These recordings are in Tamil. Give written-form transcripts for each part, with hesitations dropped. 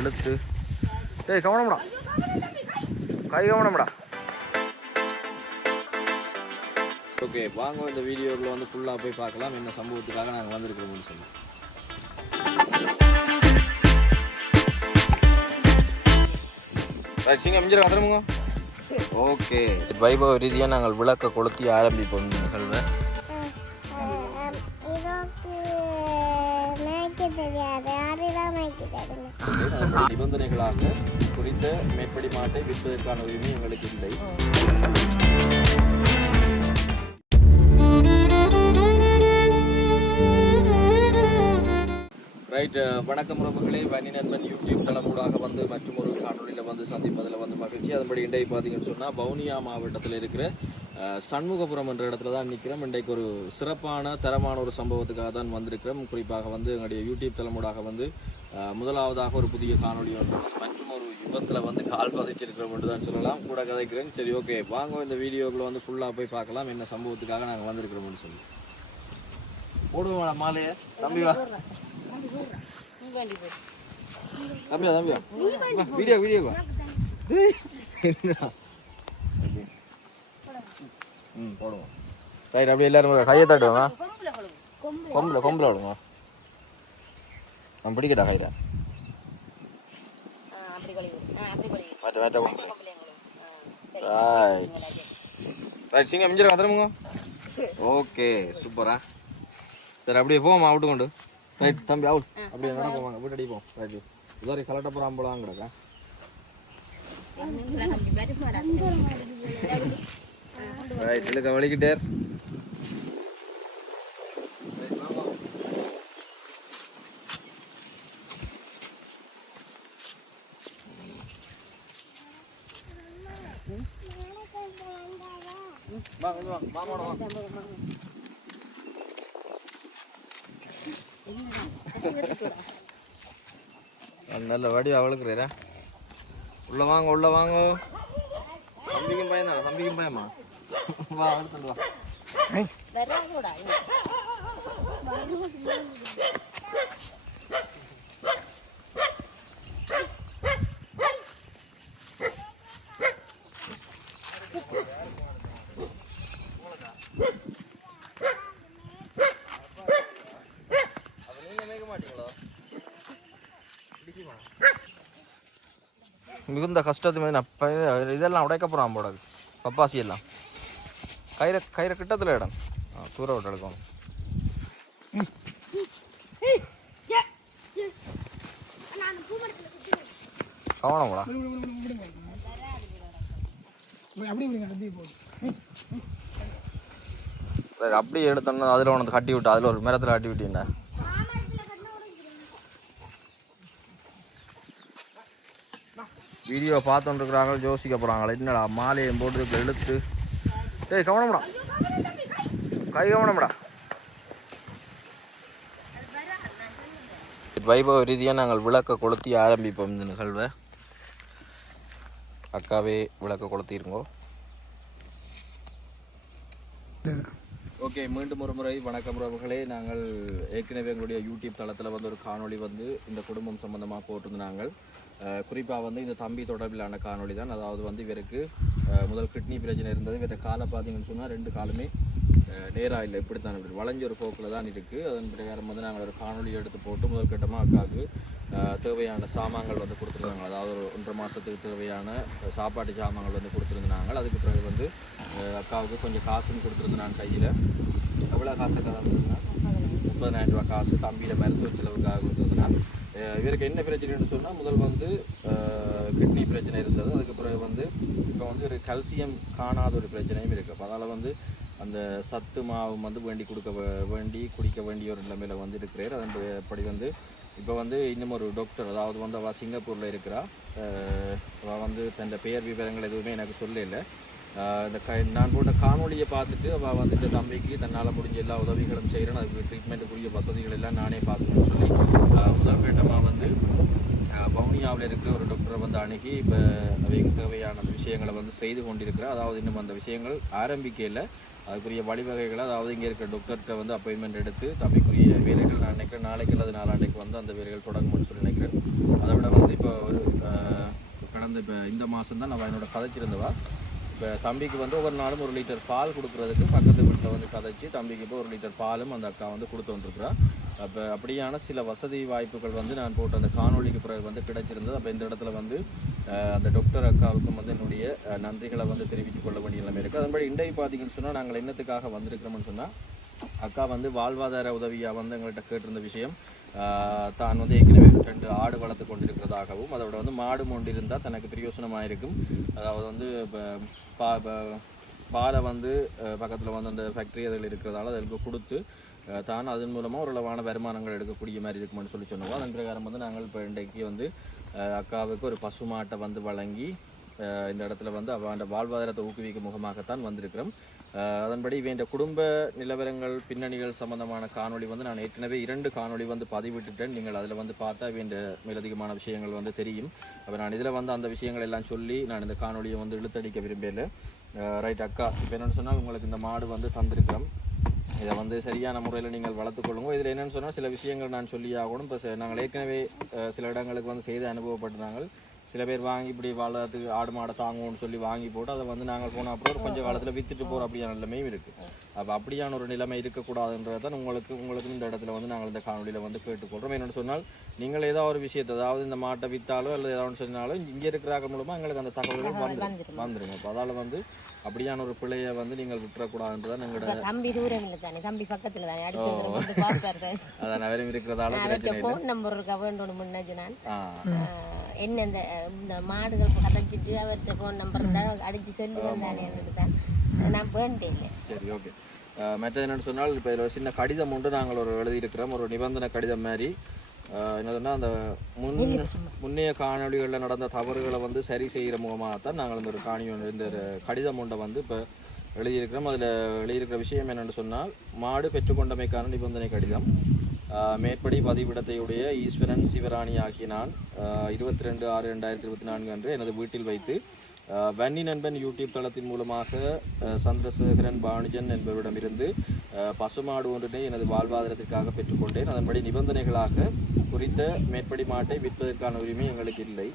இழுத்து ஏய் கவனம்டா கை கவனம்டா. ஓகே வாங்க இந்த வீடியோவில் வந்து ஃபுல்லாக போய் பார்க்கலாம் என்ன சம்பவத்துக்காக நாங்கள் வந்திருக்கிறோம்னு சொல்லி. ஓகே வைபவ ரீதியாக நாங்கள் விளக்க கொளுத்தி ஆரம்பிப்போம் இந்த நிகழ்வை. நிபந்தனைகளாக குறித்த மேற்படி மாட்டை விற்பதற்கான உரிமை எங்களுக்கு இல்லை. ரைட், வணக்கம் உறவுகளே. வன்னி நண்பன் யூடியூப் தளமூடாக வந்து மற்றும் ஒரு காணொலியில் வந்து சந்திப்பதில் வந்து மகிழ்ச்சி. அதன்படி இன்றைக்கு பார்த்தீங்கன்னு சொன்னால் வவுனியா மாவட்டத்தில் இருக்கிற சண்முகபுரம் என்ற இடத்துல தான் நிற்கிறோம். இன்றைக்கு ஒரு சிறப்பான தரமான ஒரு சம்பவத்துக்காக தான் வந்திருக்கிறோம். குறிப்பாக வந்து எங்களுடைய யூடியூப் தளமூடாக வந்து முதலாவதாக ஒரு புதிய காணொலி வந்து மற்றும் ஒரு யுகத்தில் வந்து கால் பதிச்சிருக்கிறோம் என்று தான் சொல்லலாம். கூட கதைக்கிறேன். சரி ஓகே வாங்க இந்த வீடியோக்களை வந்து ஃபுல்லாக போய் பார்க்கலாம் என்ன சம்பவத்துக்காக நாங்கள் வந்திருக்கிறோம்னு சொல்லி. போடுவோம் மாலையை தம்பி வா தம்பியா தம்பியா வீடியோ வீடியோ போடுவோம். ரைட், அப்படியே எல்லாரும் கையை தட்டுவாங்க. கொம்பில் கொம்பில் விடுங்க. நான் பிடிக்கட்டா கையில் மாட்ட மாட்ட கொம்பு. ரைட் ரைட் சிங்க மிஞ்சிட வந்துடுங்க. ஓகே சூப்பரா. சரி அப்படியே போவோம் அவுட்டு கொண்டு. ரைட் தம்பி அவுட். அப்படியே வேணா போவாங்க வீட்டு அடிப்போம். ரைட் இதுவரை கலட்ட போகிறான் போல வாங்கடா. ரைட் இழுக்க வலிக்கிட்டே நல்ல வடி அவளுக்குறா. உள்ள வாங்க உள்ள வாங்க. தம்பிக்கும் பயம் தானே? தம்பிக்கும் பயமா? வா எடுத்துட்டு வா. மிகுந்த கஷ்டத்து மாதிரி இதெல்லாம் உடைக்க போகிறான் போடாது. பப்பாசி எல்லாம் கயிறு கிட்டத்தில் இடம் தூர விட்டு எடுக்கணும். கவனம் போடா. அப்படி எடுத்தோம்னா அதில் உனக்கு கட்டி விட்டு அதில் ஒரு மரத்தில் கட்டி விட்டீங்கடா. வீடியோ பார்த்துட்டு இருக்கிறாங்க யோசிக்க போகிறாங்களே என்னடா மாலையை போட்டு இழுத்து. ஏய் கவனம்டா கை கவனம்டா. வைபவ ரீதியாக நாங்கள் விளக்க கொளுத்தி ஆரம்பிப்போம் இந்த நிகழ்வை. அக்காவே விளக்க கொளுத்திருங்கோ. ஓகே மீண்டும் ஒரு முறை வணக்கம் உறவுகளே. நாங்கள் ஏற்கனவே எங்களுடைய யூடியூப் தளத்தில் வந்து ஒரு காணொலி வந்து இந்த குடும்பம் சம்பந்தமாக போட்டிருந்தோம். நாங்கள் குறிப்பாக வந்து இந்த தம்பி தொடர்பிலான காணொலி தான். அதாவது வந்து இவருக்கு முதல் கிட்னி பிரச்சனை இருந்தது. இவரை காலை பார்த்தீங்கன்னு சொன்னால் 2 காலுமே நேராக இல்லை, இப்படித்தான் இப்படி வளைஞ்ச ஒரு போக்கில் தான் இருக்குது. அதன் பிரகாரம் வந்து நாங்கள் ஒரு காணொலி எடுத்து போட்டு முதல் கட்டமாக அக்காவுக்கு தேவையான சாமான்கள் வந்து கொடுத்துருந்தாங்க. அதாவது ஒரு 1.5 மாதத்துக்கு தேவையான சாப்பாட்டு சாமான்கள் வந்து கொடுத்துருந்தாங்க. அதுக்கு பிறகு வந்து அக்காவுக்கு கொஞ்சம் காசுன்னு கொடுத்துருந்தேன் கையில். எவ்வளோ காசு அக்கா தான் 30,000 ரூபா காசு தம்பியில் மருத்துவ செலவுக்காக கொடுத்துருந்தேன். இவருக்கு என்ன பிரச்சனைன்னு சொன்னால் முதல் வந்து கிட்னி பிரச்சனை இருந்தது. அதுக்கு பிறகு வந்து இப்போ வந்து ஒரு கல்சியம் காணாத ஒரு பிரச்சனையும் இருக்குது. அப்போ அதனால் வந்து அந்த சத்து மாவு வந்து குடிக்க வேண்டிய ஒரு நிலைமையில் வந்து இருக்கிறார். அதன்படி வந்து இப்போ வந்து இன்னும் ஒரு டாக்டர், அதாவது வந்து அவள் சிங்கப்பூரில் இருக்கிறா. அவள் வந்து தன் பெயர் விவரங்கள் எதுவுமே எனக்கு சொல்லலை. நான் போட்ட காணொலியை பார்த்துட்டு அவள் வந்து இந்த தம்பிக்கு தன்னால் முடிஞ்ச எல்லா உதவிகளும் செய்கிறேன், அதுக்கு ட்ரீட்மெண்ட்டுக்குரிய வசதிகள் எல்லாம் நானே பார்க்கணும்னு சொல்லி முதல் கட்டமாக வந்து வவுனியாவில் இருக்கிற ஒரு டாக்டரை வந்து அணுகி இப்போ அவைக்கு தேவையான விஷயங்களை வந்து செய்து கொண்டிருக்கிறேன். அதாவது இன்னும் அந்த விஷயங்கள் ஆரம்பிக்கையில் அதுக்குரிய வழிவகைகளை, அதாவது இங்கே இருக்கிற டாக்டர்கிட்ட வந்து அப்பாயின்மெண்ட் எடுத்து தம்பிக்குரிய வேலைகள் நான் நினைக்கிறேன் நாளைக்கு அல்லது நாளாண்டைக்கு வந்து அந்த வேலைகள் தொடங்கும்னு சொல்லி நினைக்கிறேன். அதை விட வந்து இப்போ வந்து இப்போ இந்த மாதம் தான் நான் என்னோட கதைச்சிருந்தவா. இப்போ தம்பிக்கு வந்து ஒவ்வொரு நாளும் 1 லிட்டர் பால் கொடுக்குறதுக்கு பக்கத்து வீட்டில் வந்து கதைச்சி தம்பிக்கு இப்போ 1 லிட்டர் பாலும் அந்த அக்கா வந்து கொடுத்து வந்துருக்குறா. அப்போ அப்படியான சில வசதி வாய்ப்புகள் வந்து நான் போட்டு அந்த காணொலிக்கு பிறகு வந்து கிடைச்சிருந்தது. அப்போ இந்த இடத்துல வந்து அந்த டாக்டர் அக்காவுக்கும் வந்து என்னுடைய நன்றிகளை வந்து தெரிவித்துக் கொள்ள வேண்டிய நிலைமை இருக்குது. அதன்படி இன்றைக்கு பார்த்தீங்கன்னு சொன்னால் நாங்கள் என்னத்துக்காக வந்திருக்கிறோம்னு சொன்னால், அக்கா வந்து வாழ்வாதார உதவியாக வந்து எங்கள்கிட்ட கேட்டிருந்த விஷயம், தான் வந்து ஏற்கனவே 2 ஆடு வளர்த்து கொண்டிருக்கிறதாகவும் அதோட வந்து மாடு மொண்டு இருந்தால் தனக்கு பிரயோசனமாக இருக்கும். அதாவது வந்து இப்போ பாலை வந்து பக்கத்தில் வந்து அந்த ஃபேக்ட்ரி அதில் இருக்கிறதால அதற்கு கொடுத்து தான் அதன் மூலமாக ஓரளவான வருமானங்கள் எடுக்கக்கூடிய மாதிரி இருக்குமென்னு சொல்லி சொன்னோம். அதன் பிரகாரம் வந்து நாங்கள் இப்போ இன்றைக்கு வந்து அக்காவுக்கு ஒரு பசுமாட்டை வந்து வழங்கி இந்த இடத்துல வந்து அவன் வாழ்வாதாரத்தை ஊக்குவிக்கும் முகமாகத்தான் வந்திருக்கிறோம். அதன்படி இவன் குடும்ப நிலவரங்கள் பின்னணிகள் சம்பந்தமான காணொலி வந்து நான் ஏற்கனவே 2 காணொலி வந்து பதிவிட்டுட்டேன். நீங்கள் அதில் வந்து பார்த்தா இவன் மேலதிகமான விஷயங்கள் வந்து தெரியும். அப்போ நான் இதில் வந்து அந்த விஷயங்கள் எல்லாம் சொல்லி நான் இந்த காணொலியை வந்து இழுத்தடிக்க விரும்பல. ரைட் அக்கா, இப்போ என்னென்னு சொன்னால் உங்களுக்கு இந்த மாடு வந்து தந்திருக்கிறோம். இதை வந்து சரியான முறையில் நீங்கள் வளர்த்துக்கொள்ளுங்க. இதில் என்னென்னு சொன்னால் சில விஷயங்கள் நான் சொல்லி ஆகணும். இப்போ நாங்கள் ஏற்கனவே சில இடங்களுக்கு வந்து செய்து அனுபவப்பட்டிருந்தாங்க. சில பேர் வாங்கி இப்படி வளர்த்துக்கு ஆடு மாடை தாங்குவோம்னு சொல்லி வாங்கி போட்டு அதை வந்து நாங்கள் போன அப்புறம் ஒரு கொஞ்சம் காலத்தில் விற்றுட்டு போகிற அப்படியான நிலைமையும் இருக்குது. அப்போ அப்படியான ஒரு நிலைமை இருக்கக்கூடாதுன்றது தான் உங்களுக்கு இந்த இடத்துல வந்து நாங்கள் இந்த காணொலியில் வந்து கேட்டுக்கொள்கிறோம். என்னென்னு சொன்னால், நீங்கள் ஏதாவது ஒரு விஷயத்தை, அதாவது இந்த மாட்டை விற்றாலோ அல்லது ஏதாவது சொன்னாலும் இங்கே இருக்கிறாங்க மூலமாக எங்களுக்கு அந்த தகவல்கள் வந்துருங்க. இப்போ அதால் வந்து அப்படியான ஒரு பிள்ளையை வந்து நீங்கள் விட்டுறக்கூடாதுன்றதான் எங்களோட தம்பி தூரம் இல்லை தானே, தம்பி பக்கத்தில் தானே, அடுத்து அதான் அவரும் இருக்கிறதால ஃபோன் நம்பர் இருக்கா வேண்டும் முன்னாடி நான் என்ன இந்த மாடுகள் கதைச்சிட்டு அவர்கிட்ட ஃபோன் நம்பர் இருந்தால் அடித்து சொல்லி வந்தானே தான் நான் வேண்டே இல்லை. சரி, ஓகே. மற்றது என்னென்னு சொன்னால், இப்போ இதில் ஒரு சின்ன கடிதம் உண்டு நாங்கள் ஒரு எழுதியிருக்கிறோம், ஒரு நிபந்தனை கடிதம் மாதிரி. என்னதுன்னா, அந்த முன்னைய காணொலிகளில் நடந்த தவறுகளை வந்து சரி செய்கிற முகமாகத்தான் நாங்கள் இந்த ஒரு இந்த கடிதம் ஒன்றை வந்து இப்போ எழுதியிருக்கிறோம். அதில் எழுதியிருக்கிற விஷயம் என்னென்னு சொன்னால், மாடு பெற்றுக்கொண்டமைக்கான நிபந்தனை கடிதம். மேற்படி பதிவிடத்தையுடைய ஈஸ்வரன் சிவராணி ஆகிய நான் 22/6/2024 அன்று எனது வீட்டில் வைத்து வன்னி நண்பன் யூடியூப் தளத்தின் மூலமாக சந்திரசேகரன் பானுஜன் என்பவரிடமிருந்து பசுமாடு ஒன்றினை எனது வாழ்வாதாரத்திற்காக பெற்றுக்கொண்டேன். அதன்படி நிபந்தனைகளாக குறித்த மேற்படி மாட்டை விற்பதற்கான உரிமை எங்களுக்கு இல்லை.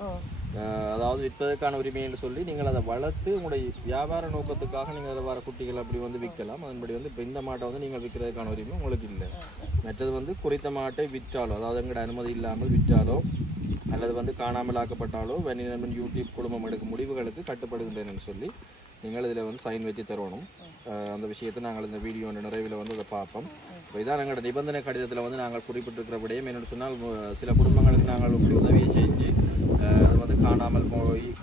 அதாவது விற்பதற்கான உரிமை என்று சொல்லி நீங்கள் அதை வளர்த்து உங்களுடைய வியாபார நோக்கத்துக்காக நீங்கள் அதை வர குட்டிகள் அப்படி வந்து விற்கலாம். அதன்படி வந்து இப்போ இந்த மாட்டை வந்து நீங்கள் விற்கிறதுக்கான உரிமை உங்களுக்கு இல்லை. மற்றது வந்து குறித்த மாட்டை விற்றாலோ, அதாவது எங்களோட அனுமதி இல்லாமல் விற்றாலோ அல்லது வந்து காணாமல் ஆக்கப்பட்டாலோ வன்னி நண்பன் யூடியூப் குடும்பம் எடுக்கும் முடிவுகளுக்கு கட்டுப்படுகின்றேன்னு சொல்லி நீங்கள் இதில் வந்து சைன் வச்சு தரணும். அந்த விஷயத்தை நாங்கள் இந்த வீடியோ நிறைவில் வந்து அதை பார்ப்போம். இப்போ இதான் எங்களோட நிபந்தனை கடிதத்தில் வந்து நாங்கள் குறிப்பிட்டிருக்கிறபடியும் என்னென்னு சொன்னால், சில குடும்பங்களுக்கு நாங்கள் ஒரு உதவியை செஞ்சு அது வந்து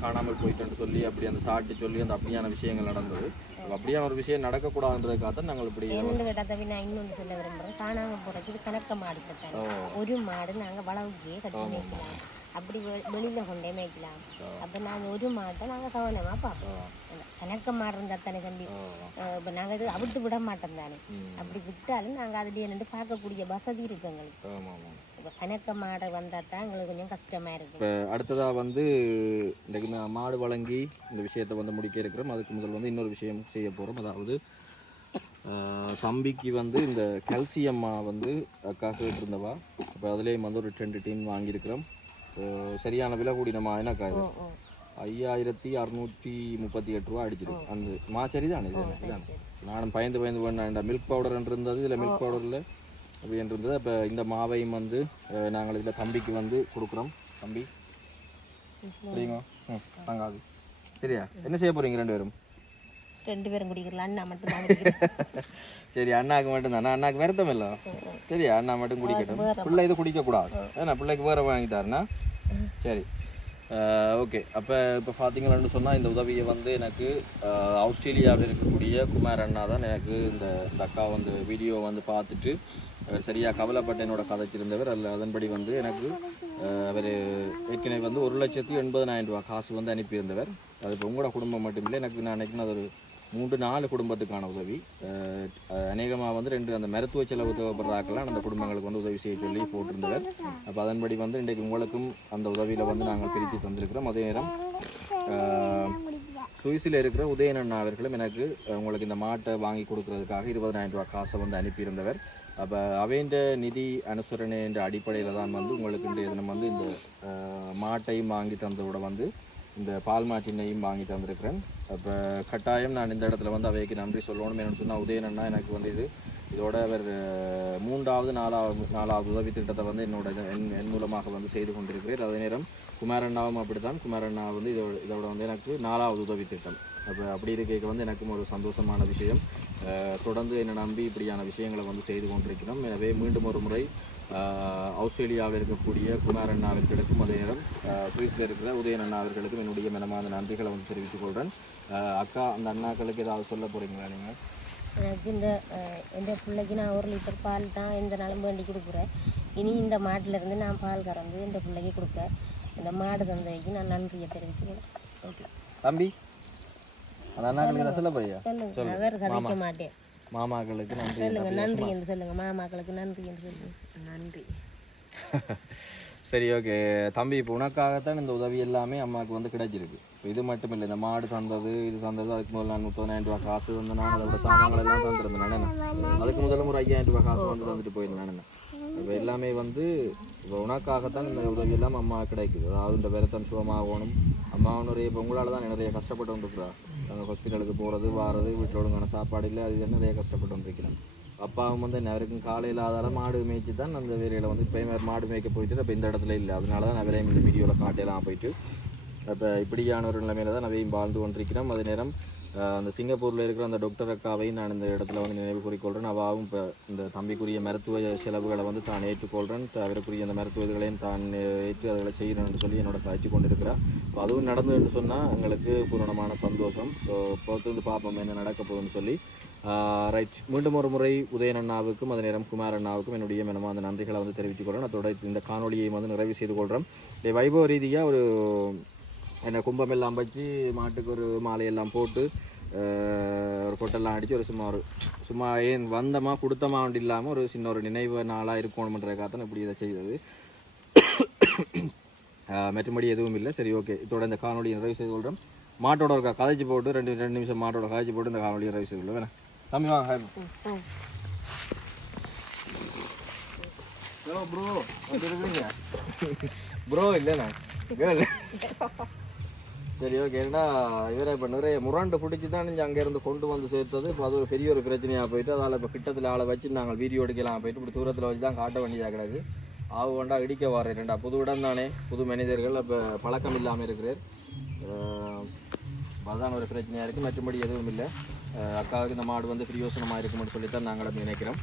காணாமல் போயிட்டேன்னு சொல்லி அப்படி அந்த சாட்டி சொல்லி அந்த அப்படியான விஷயங்கள் நடந்தது. அப்படியான ஒரு விஷயம் நடக்கக்கூடாதுன்றதுக்காக தான் நாங்கள் இப்படி நான் இன்னொன்று சொல்ல விரும்புகிறேன். காணாமல் போகிறதுக்கு கணக்க மாடு கட்டாங்க. ஒரு மாடு நாங்கள் வளவுக்கே கட்டி மேய்க்கலாம், அப்படி வெளியில் கொண்டே மேய்க்கலாம். அப்போ நாங்கள் ஒரு மாட்டை நாங்கள் கவனமாக பார்ப்போம். கணக்க மாடு இருந்தால் தானே தம்பி, இப்போ நாங்கள் இது அவிட்டு விட மாட்டோம் தானே. அப்படி விட்டாலும் நாங்கள் அதில் என்னென்று பார்க்கக்கூடிய வசதி இருக்கு எங்களுக்கு. இப்போ கணக்க மாடை வந்தால் தான் எங்களுக்கு கொஞ்சம் கஷ்டமாக இருக்குது. இப்போ அடுத்ததாக வந்து இன்றைக்கு நான் மாடு வழங்கி இந்த விஷயத்தை வந்து முடிக்க இருக்கிறோம். அதுக்கு முதல் வந்து இன்னொரு விஷயம் செய்ய போகிறோம். அதாவது தம்பிக்கு வந்து இந்த கால்சியம்மா வந்து அக்கா கேட்டிருந்தவா. இப்போ அதுலேயும் வந்து ஒரு 2 டீன் வாங்கியிருக்கிறோம். சரியான விலை கூடினமா என்னக்கா, 5638 ரூபா அடிச்சிருக்கு அந்த சரி தானே. இதுதான் நானும் பயந்து வேண்டாம். மில்க் பவுடர் இருந்தது, இதில் மில்க் பவுடரில் அப்படின்னு இருந்தது. இப்போ இந்த மாவையும் வந்து நாங்கள் இதில் தம்பிக்கு வந்து கொடுக்குறோம். தம்பி சரிங்க, தாங்காது சரியா? என்ன செய்ய போகிறீங்க 2 பேரும் குடிக்கலாம். அண்ணா மட்டும் தான் சரி, அண்ணாக்கு மட்டும்தானே? அண்ணாக்கு வருத்தம் இல்லை சரியா? அண்ணா மட்டும் குடிக்கட்டும், பிள்ளை இது குடிக்கக்கூடாது. ஏன்னா பிள்ளைக்கு வேறு வாங்கிட்டாருண்ணா. சரி, ஓகே. அப்போ இப்போ பார்த்தீங்கன்னு சொன்னால், இந்த உதவியை வந்து எனக்கு ஆஸ்திரேலியாவில் இருக்கக்கூடிய குமார் அண்ணா தான் எனக்கு இந்த அக்கா வந்து வீடியோ வந்து பார்த்துட்டு சரியாக கவலைப்பட்ட என்னோட கதைச்சிருந்தவர். அதில் அதன்படி வந்து எனக்கு அவர் ஏற்கனவே வந்து 1,80,000 ரூபா காசு வந்து அனுப்பியிருந்தவர். அது இப்போ உங்களோட குடும்பம் மட்டும் இல்லை, எனக்கு நான் நினைக்கிறேன் அது ஒரு 3-4 குடும்பத்துக்கான உதவி. அநேகமாக வந்து 2 அந்த மருத்துவ செலவு தேவைப்படுறாக்கெல்லாம் அந்த குடும்பங்களுக்கு வந்து உதவி செய்ய சொல்லி போட்டிருந்தவர். அப்போ அதன்படி வந்து இன்றைக்கு உங்களுக்கும் அந்த உதவியில் வந்து நாங்கள் பிரித்து தந்திருக்கிறோம். அதே நேரம் சுவிஸில் இருக்கிற உதயனண்ணா அவர்களும் எனக்கு உங்களுக்கு இந்த மாட்டை வாங்கி கொடுக்கறதுக்காக 20,000 ரூபா காசை வந்து அனுப்பியிருந்தவர். அப்போ அவைண்ட நிதி அனுசரணை என்ற அடிப்படையில் தான் வந்து உங்களுக்கு இன்றைய தினம் வந்து இந்த மாட்டையும் வாங்கி தந்ததோட வந்து இந்த பால் மாட்டினையும் வாங்கி தந்திருக்கிறேன். அப்போ கட்டாயம் நான் இந்த இடத்துல வந்து அவைக்கு நன்றி சொல்லணும். என்னென்னு சொன்னால் உதயன் அண்ணா எனக்கு வந்து இதோட அவர் 3வது 4வது உதவி திட்டத்தை வந்து என் மூலமாக வந்து செய்து கொண்டிருக்கிறேன். அதே நேரம் குமாரண்ணாவும் அப்படித்தான். குமாரண்ணா வந்து இதோட வந்து எனக்கு 4வது உதவி திட்டம். அப்படி இருக்க வந்து எனக்கும் ஒரு சந்தோஷமான விஷயம். தொடர்ந்து என்னை நம்பி இப்படியான விஷயங்களை வந்து செய்து கொண்டிருக்கிறோம். எனவே மீண்டும் ஒரு முறை ஆஸ்திரேலியாவில் இருக்கக்கூடிய குமாரண்ணா அவர்களுக்கும் அதே நேரம் சுவிஸில் இருக்கிற உதயன் அண்ணா அவர்களுக்கும் என்னுடைய மனமார்ந்த நன்றிகளை வந்து தெரிவித்துக் கொள்கிறேன். அக்கா, அந்த அண்ணாக்களுக்கு ஏதாவது சொல்ல போகிறீங்களா நீங்கள்? எனக்கு எந்த பிள்ளைக்கு நான் 1 லிட்டர் பால் தான் எந்த நாளும் வேண்டி கொடுக்குறேன். இனி இந்த மாட்டிலேருந்து நான் பால் கறந்து இந்த பிள்ளைக்கு கொடுக்க இந்த மாடு தந்தைக்கு நான் நன்றியை தெரிவிச்சுக்கிறேன். ஓகே தம்பி, அந்த அண்ணாக்களுக்கு ஏதாவது சொல்ல போறியா? சொல்லுங்க. அவர் கதைக்க மாட்டேன். மாமாக்களுக்கு நன்றி சொல்லுங்க. நன்றி என்று சொல்லுங்க. மாமாக்களுக்கு நன்றி என்று சொல்லுங்க. நன்றி. சரி, ஓகே தம்பி. இப்போ உனக்காகத்தான் இந்த உதவி எல்லாமே அம்மாவுக்கு வந்து கிடைச்சிருக்கு. இப்போ இது மட்டும் இல்லை, இந்த மாடு தந்தது இது தந்தது. அதுக்கு முதல்ல நான் 30,000 ரூபா காசு வந்து நான் அதோட சாமான்கள் எல்லாம் தந்துருந்தேன். அதுக்கு முதல்ல ஒரு 5,000 ரூபா காசு வந்து தந்துட்டு போயிருந்தேன். இப்போ எல்லாமே வந்து இப்போ உனக்காகத்தான் இந்த உதவி எல்லாம் அம்மா கிடைக்குது. அதாவது இந்த விரத்தம் சுகமாகணும். அம்மா நிறைய இப்போ உங்களால் தான் நிறைய கஷ்டப்பட்டு வந்துருக்குறா. நாங்கள் ஹாஸ்பிட்டலுக்கு போகிறது வாரது, வீட்டில் ஒழுங்கான சாப்பாடு இல்லை, அது நிறைய கஷ்டப்பட்டு வந்துருக்கிறேன். அப்பாவும் வந்து அவருக்கும் காலையில் ஆதார மாடு மேய்ச்சி தான் அந்த வேலையில் வந்து இப்போ மாடு மேய்க்க போயிட்டு அப்போ இந்த இடத்துல இல்லை. அதனால தான் நிறைய இந்த வீடியோவில் காட்டையெல்லாம் போயிட்டு அப்போ இப்படியான ஒரு நிலைமையில தான் நிறைய வாழ்ந்து கொண்டிருக்கிறோம். அதே நேரம் அந்த சிங்கப்பூரில் இருக்கிற அந்த டாக்டர் அக்காவையும் நான் இந்த இடத்துல வந்து நினைவு கூறிக்கொள்கிறேன். அவாவும் இப்போ இந்த தம்பிக்குரிய மருத்துவ செலவுகளை வந்து தான் ஏற்றுக்கொள்கிறேன். அவருக்குரிய அந்த மருத்துவ இதுகளையும் தான் ஏற்று அதுகளை செய்யணும்னு சொல்லி என்னோட காய்ச்சி கொண்டு இருக்கிறா. இப்போ அதுவும் நடந்ததுன்னு சொன்னால் எங்களுக்கு பூரணமான சந்தோஷம். ஸோ பொறுத்து வந்து பார்ப்போம் என்ன நடக்க போகுதுன்னு சொல்லி. ரைட், மீண்டும் ஒரு முறை உதயன் அண்ணாவுக்கும் அதே நேரம் குமார் அண்ணாவுக்கும் என்னுடைய அந்த நன்றிகளை வந்து தெரிவித்துக் கொள்கிறேன். அதோட இந்த காணொலியை வந்து நிறைவு செய்து கொள்கிறேன். வைபவ ரீதியாக ஒரு என்ன கும்பமெல்லாம் வச்சு மாட்டுக்கு ஒரு மாலையெல்லாம் போட்டு ஒரு கொட்டெல்லாம் அடித்து ஒரு சும்மா ஏன் வந்தமா கொடுத்தமா ஒன்று இல்லாமல் ஒரு சின்ன ஒரு நினைவு நாளாக இருக்கணுமன்றதுக்காகத்தான் இப்படி இதை செய்தது. மற்றபடி எதுவும் இல்லை. சரி, ஓகே, இதோட இந்த காணொலியை நிறைவு செய்து கொள்கிறோம். மாட்டோட ஒரு கதைச்சி போட்டு 2 நிமிஷம் மாட்டோட கதைச்சி போட்டு இந்த காணொலியை நிறைவு செய்து கொள்ளும். வேணா தம்பி வாங்க. ப்ரோ வந்துருக்கீங்க ப்ரோ இல்லைண்ணா. சரி, ஓகே. ஏன்னா இவரை இப்போ நிறைய முரண்டு பிடிச்சி தான் நீங்கள் அங்கேருந்து கொண்டு வந்து சேர்த்தது. இப்போ அது ஒரு பெரிய ஒரு பிரச்சனையாக போயிட்டு அதால் இப்போ கிட்டத்தில் ஆளை வச்சு நாங்கள் வீடியோ எடுக்கலாம் போயிட்டு இப்படி தூரத்தில் வச்சு தான் காட்ட வேண்டியதாக கிடக்கு. ஆவு வேண்டா இடிக்க வாரேன். ரெண்டா புது இடம் தானே, புது மனிதர்கள், இப்போ பழக்கம் இல்லாமல் இருக்கிறார். அதுதான் ஒரு பிரச்சனையாக இருக்குது. மற்றபடி எதுவும் இல்லை. அக்காவுக்கு இந்த மாடு வந்து பிரயோசனமாக இருக்கும்னு சொல்லித்தான் நாங்கள் நினைக்கிறோம்.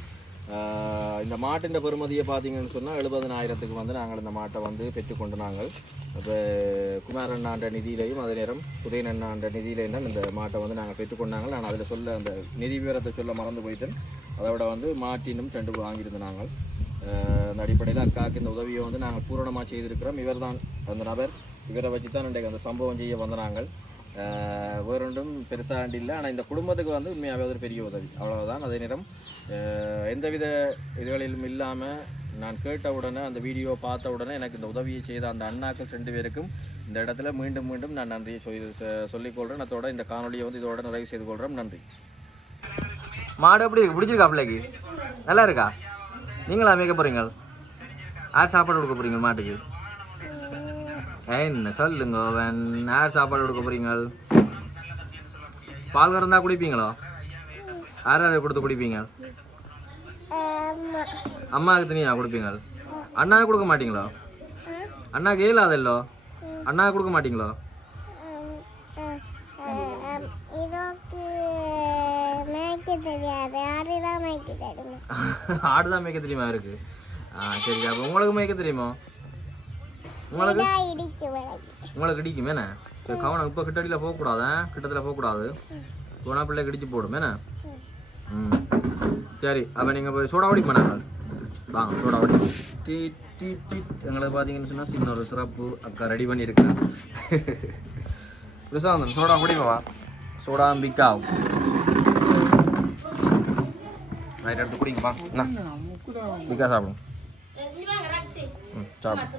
இந்த மாட்டின் பெறுமதியை பார்த்தீங்கன்னு சொன்னால் 70,000க்கு வந்து நாங்கள் இந்த மாட்டை வந்து பெற்றுக்கொண்டு நாங்கள் இப்போ குமார் அண்ணாண்ட நிதியிலையும் அதே நேரம் உதயன் அண்ணாண்ட நிதியிலையும் தான் இந்த மாட்டை வந்து நாங்கள் பெற்றுக்கொண்டாங்க. நான் அதில் சொல்ல அந்த நிதி விவரத்தை சொல்ல மறந்து போயிட்டேன். அதோட வந்து மாட்டினும் 2 வாங்கியிருந்தோம் நாங்கள். அந்த அடிப்படையில் அக்காவுக்கு இந்த உதவியை வந்து நாங்கள் பூரணமாக செய்திருக்கிறோம். இவர் தான் அந்த நபர். இவரை வச்சு தான் இன்றைக்கு அந்த சம்பவம் செய்ய வந்த நாங்கள். வேறொன்றும் பெருசாக இல்லை. ஆனால் இந்த குடும்பத்துக்கு வந்து உண்மையாகவே ஒரு பெரிய உதவி, அவ்வளோதான். அதே நேரம் எந்தவித இதுகளிலும் இல்லாமல் நான் கேட்ட உடனே அந்த வீடியோ பார்த்த உடனே எனக்கு இந்த உதவியை செய்த அந்த அண்ணாக்கள் 2 பேருக்கும் இந்த இடத்துல மீண்டும் மீண்டும் நான் நன்றியை சொல்லிக்கொள்கிறேன். அதோட இந்த காணொலியை வந்து இதோட நிறைவு செய்து கொள்கிறேன். நன்றி. மாடு எப்படி இருக்கு? பிடிச்சிருக்கா பிள்ளைக்கு? நல்லா இருக்கா? நீங்களா அமைக்க போகிறீங்க? யார் சாப்பாடு கொடுக்க போகிறீங்க மாட்டுக்கு? என்ன சொல்லுங்க, யார் சாப்பாடு கொடுக்க போகிறீங்க? பால் கறந்தா குடிப்பீங்களோ? யார் யார் கொடுத்து குடிப்பீங்க? அம்மாவுக்கு தனியாக கொடுப்பீங்க? அண்ணாவுக்கு கொடுக்க மாட்டீங்களோ? அண்ணாவுக்கு இயலாதல்லோ? அண்ணாவுக்கு கொடுக்க மாட்டீங்களோ? ஆடுதான் மேய்க்க தெரியுமா இருக்கு? சரி, அப்போ உங்களுக்கு மேய்க்க தெரியுமா? உங்களுக்கு இடிக்கும் என்ன? சரி, கவனம். இப்போ கிட்டடியில் போகக்கூடாது, கிட்டத்தில் போகக்கூடாது. போனால் பிள்ளை கிடிச்சு போடும் என்ன? சரி, அப்போ நீங்கள் போய் சோடா ஓடிக்க நாங்கள் வாங்க. சோடா ஓடி எங்களை பார்த்தீங்கன்னு சொன்னால் சின்ன ஒரு சிறப்பு அக்கா ரெடி பண்ணியிருக்கேன். பிரசாந்தன் சோடா குடிப்பா. சோடா பிக்காவும் நைட் எடுத்து குடிங்கப்பா. என்ன பிக்கா சாப்பிடும். சாப்பிடும்.